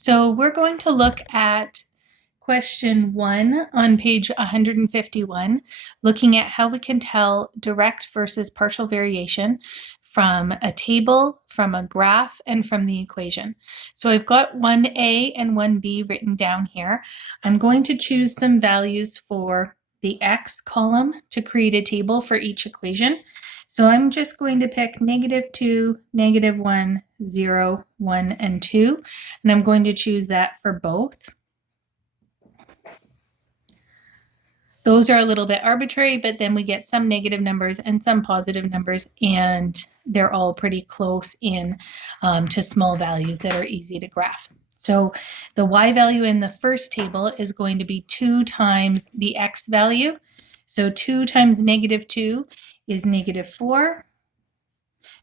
So we're going to look at question 1 on page 151, looking at how we can tell direct versus partial variation from a table, from a graph, and from the equation. So I've got 1a and 1b written down here. I'm going to choose some values for the x column to create a table for each equation. So I'm just going to pick -2, -1, 0, 1, and 2, and I'm going to choose that for both. Those are a little bit arbitrary, but then we get some negative numbers and some positive numbers, and they're all pretty close in to small values that are easy to graph. So the y value in the first table is going to be 2 times the x value. So 2 times -2 is -4.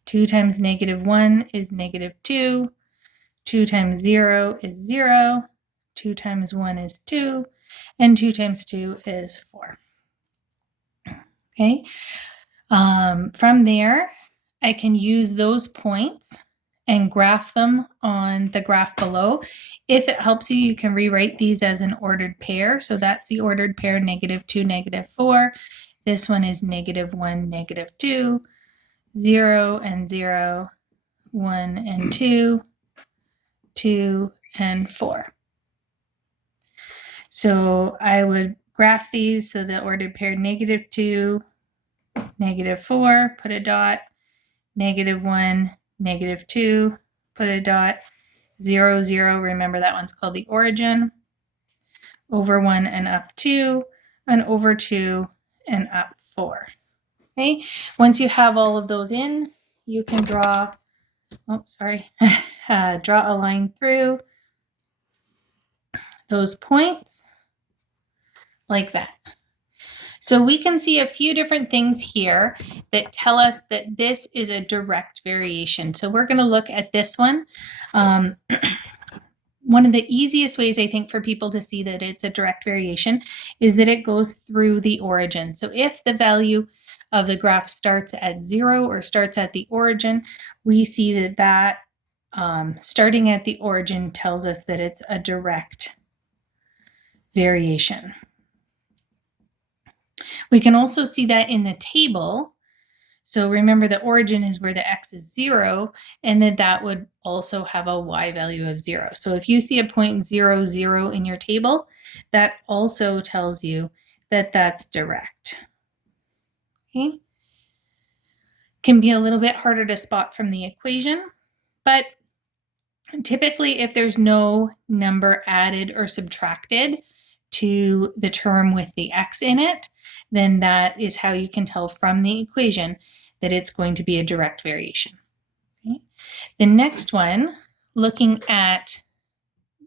2 times -1 is -2. 2 times 0 is 0. 2 times 1 is 2. And 2 times 2 is 4. Okay. From there, I can use those points and graph them on the graph below. If it helps you, you can rewrite these as an ordered pair. So that's the ordered pair, -2, -4. This one is -1, -2, 0 and 0, 1 and 2, 2 and 4. So I would graph these. So the ordered pair -2, -4, put a dot, -1, -2, put a dot, 0, 0, remember that one's called the origin, over 1 and up 2, and over 2 and up 4. Okay, once you have all of those in, you can draw, draw a line through those points like that. So we can see a few different things here that tell us that this is a direct variation. So we're going to look at this one. One of the easiest ways, I think, for people to see that it's a direct variation is that it goes through the origin. So if the value of the graph starts at 0 or starts at the origin, we see that starting at the origin tells us that it's a direct variation. We can also see that in the table. So remember, the origin is where the x is 0, and then that would also have a y value of 0. So if you see a point 0, 0 in your table, that also tells you that that's direct. Okay. Can be a little bit harder to spot from the equation, but typically if there's no number added or subtracted to the term with the x in it, then that is how you can tell from the equation that it's going to be a direct variation. Okay. The next one, looking at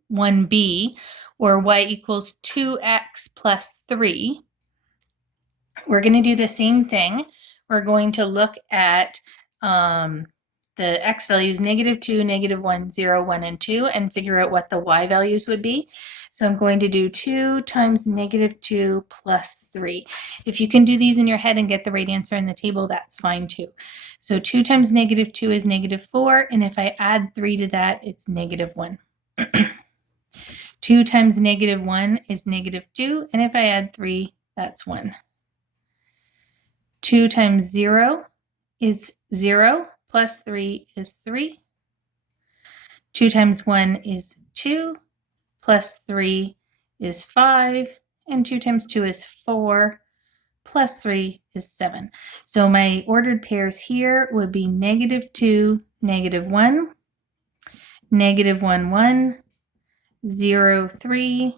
1b, or y equals 2x plus 3, we're going to do the same thing. We're going to look at the x values -2, -1, 0, 1, and 2, and figure out what the y values would be. So I'm going to do 2 times -2 plus 3. If you can do these in your head and get the right answer in the table, that's fine too. So 2 times -2 is -4, and if I add 3 to that, it's -1. 2 times -1 is -2, and if I add 3, that's 1. 2 times 0 is 0. Plus 3 is 3. 2 times 1 is 2. Plus 3 is 5. And 2 times 2 is 4. Plus 3 is 7. So my ordered pairs here would be -2, -1, -1, 1, 0, 3,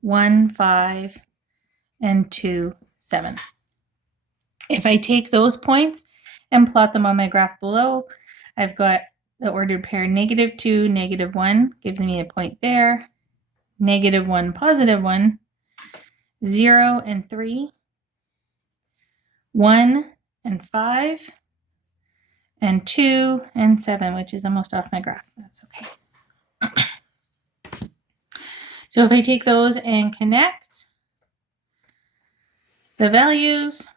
1, 5, and 2, 7. If I take those points and plot them on my graph below, I've got the ordered pair -2, -1, gives me a point there, -1, +1, 0 and 3, 1 and 5, and 2 and 7, which is almost off my graph. That's okay. So if I take those and connect the values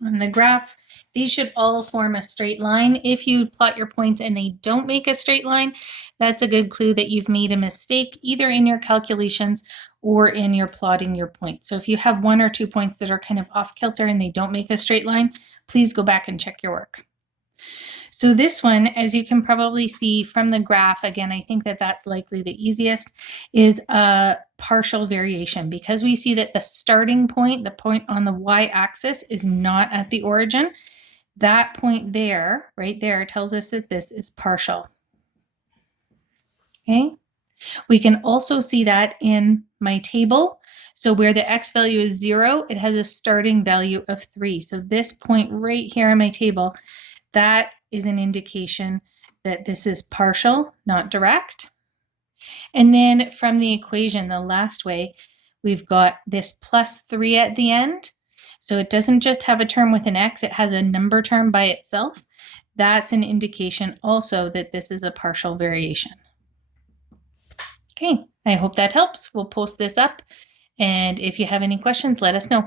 on the graph, these should all form a straight line. If you plot your points and they don't make a straight line, that's a good clue that you've made a mistake either in your calculations or in your plotting your points. So if you have 1 or 2 points that are kind of off kilter and they don't make a straight line, please go back and check your work. So this one, as you can probably see from the graph, again, I think that that's likely the easiest, is a partial variation, because we see that the starting point, the point on the y-axis, is not at the origin. That point there, right there, tells us that this is partial. Okay. We can also see that in my table. So where the x value is 0, it has a starting value of 3. So this point right here in my table, that is an indication that this is partial, not direct. And then from the equation, the last way, we've got this plus 3 at the end. So it doesn't just have a term with an x, it has a number term by itself. That's an indication also that this is a partial variation. Okay, I hope that helps. We'll post this up. And if you have any questions, let us know.